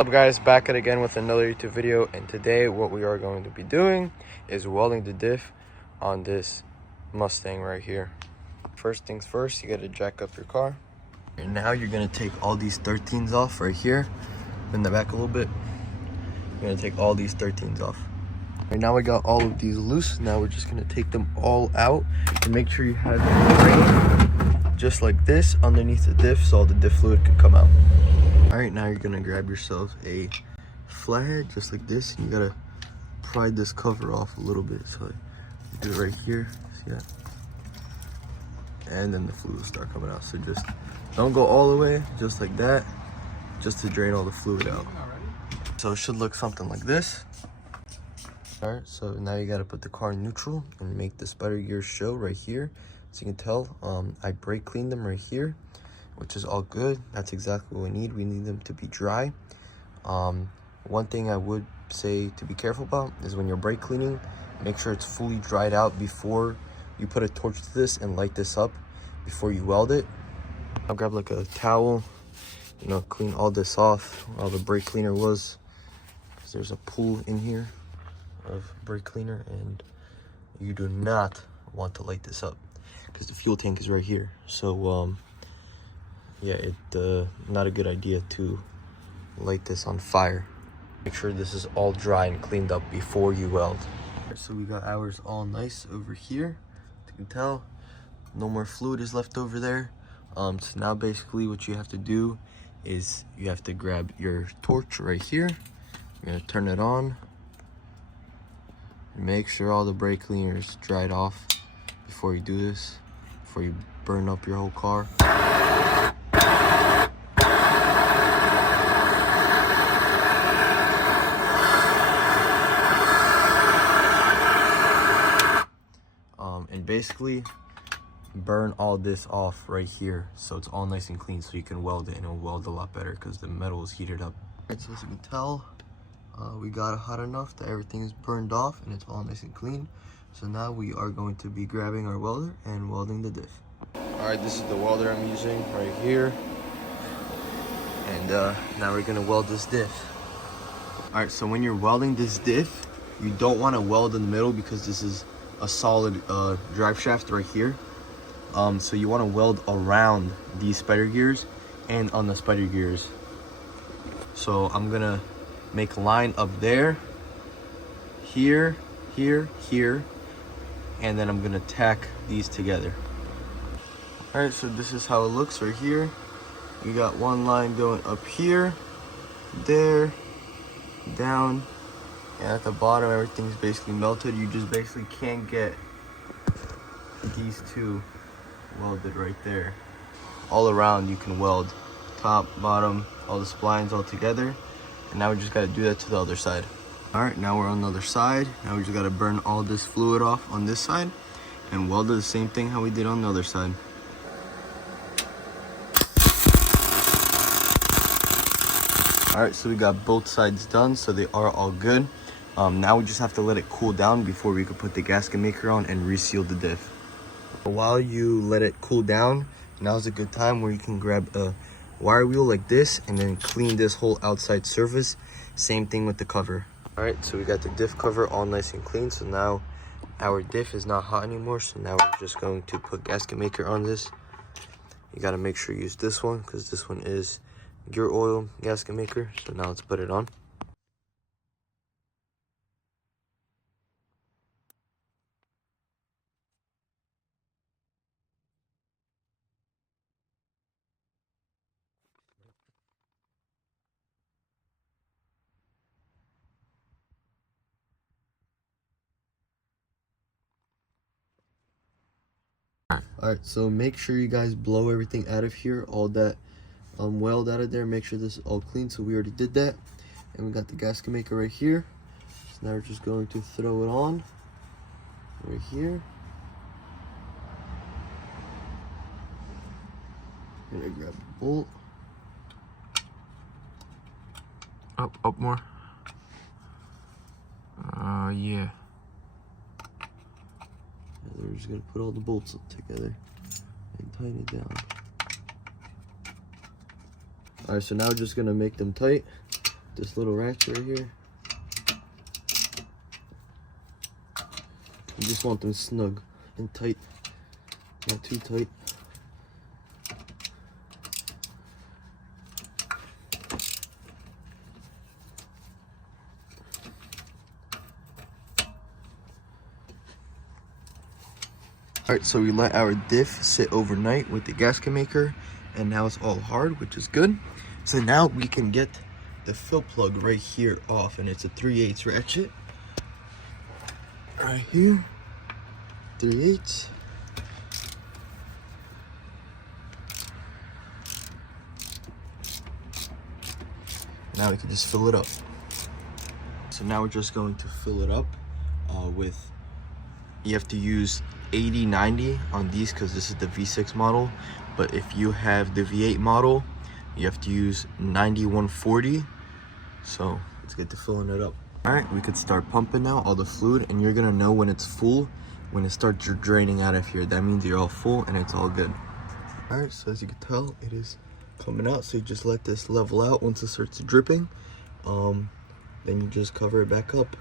What's up guys, back at again with another YouTube video, and today what we are going to be doing is welding the diff on this Mustang right here. First things first, you got to jack up your car. And now you're going to take all these 13s off right here. Bend the back a little bit. You're going to take all these 13s off. Right now we got all of these loose. Now we're just going to take them all out and make sure you have the drain just like this underneath the diff so all the diff fluid can come out. Alright, now you're going to grab yourself a flathead just like this, and you got to pry this cover off a little bit. So you do it right here, see that? And then the fluid will start coming out. So just don't go all the way, just like that, just to drain all the fluid out. So it should look something like this. Alright, so now you got to put the car in neutral and make the spider gears show right here. So you can tell, I brake cleaned them right here, which is all good. That's exactly what we need. We need them to be dry. One thing I would say to be careful about is when you're brake cleaning, make sure it's fully dried out before you put a torch to this and light this up before you weld it. I'll grab like a towel, clean all this off where all the brake cleaner was, because there's a pool in here of brake cleaner, and you do not want to light this up because the fuel tank is right here. So yeah, not a good idea to light this on fire. Make sure this is all dry and cleaned up before you weld. So we got ours all nice over here. You can tell no more fluid is left over there. So now basically what you have to do is you have to grab your torch right here. You're gonna turn it on. Make sure all the brake cleaner is dried off before you do this, before you burn up your whole car. And basically burn all this off right here so it's all nice and clean, so you can weld it and it'll weld a lot better because the metal is heated up. Alright, so as you can tell, we got it hot enough that everything is burned off and it's all nice and clean. So now we are going to be grabbing our welder and welding the diff. Alright, this is the welder I'm using right here. And now we're gonna weld this diff. Alright, so when you're welding this diff, you don't want to weld in the middle because this is a solid drive shaft right here. So you want to weld around these spider gears and on the spider gears. So I'm gonna make a line up there, here, here, here, and then I'm gonna tack these together. All right, so this is how it looks right here. You got one line going up here, there, down, and at the bottom everything's basically melted. You just basically can't get these two welded right there. All around you can weld, top, bottom, all the splines all together. And now we just got to do that to the other side. All right, now we're on the other side. Now we just got to burn all this fluid off on this side and weld it the same thing how we did on the other side. All right, so we got both sides done, so they are all good. Now we just have to let it cool down before we can put the gasket maker on and reseal the diff. While you let it cool down, now's a good time where you can grab a wire wheel like this and then clean this whole outside surface. Same thing with the cover. All right, so we got the diff cover all nice and clean. So now our diff is not hot anymore. So now we're just going to put gasket maker on this. You got to make sure you use this one because this one is gear oil gasket maker. So now let's put it on. Alright, so make sure you guys blow everything out of here, all that weld out of there. Make sure this is all clean. So we already did that, and we got the gasket maker right here. So now we're just going to throw it on right here. I'm gonna grab the bolt. Up more. Yeah. And we're just gonna put all the bolts together and tighten it down. Alright, so now we're just gonna make them tight. this little ratchet right here. You just want them snug and tight, not too tight. Alright, so we let our diff sit overnight with the gasket maker, and now it's all hard, which is good. So now we can get the fill plug right here off, and it's a 3/8 ratchet. Right here, 3/8. Now we can just fill it up. So now we're just going to fill it up with, you have to use 80/90 on these because this is the V6 model, but if you have the V8 model, you have to use 90/140. So let's get to filling it up. All right, we could start pumping now all the fluid, and you're gonna know when it's full when it starts draining out of here. That means you're all full and it's all good. All right, so as you can tell, it is coming out. So you just let this level out. Once it starts dripping, then you just cover it back up.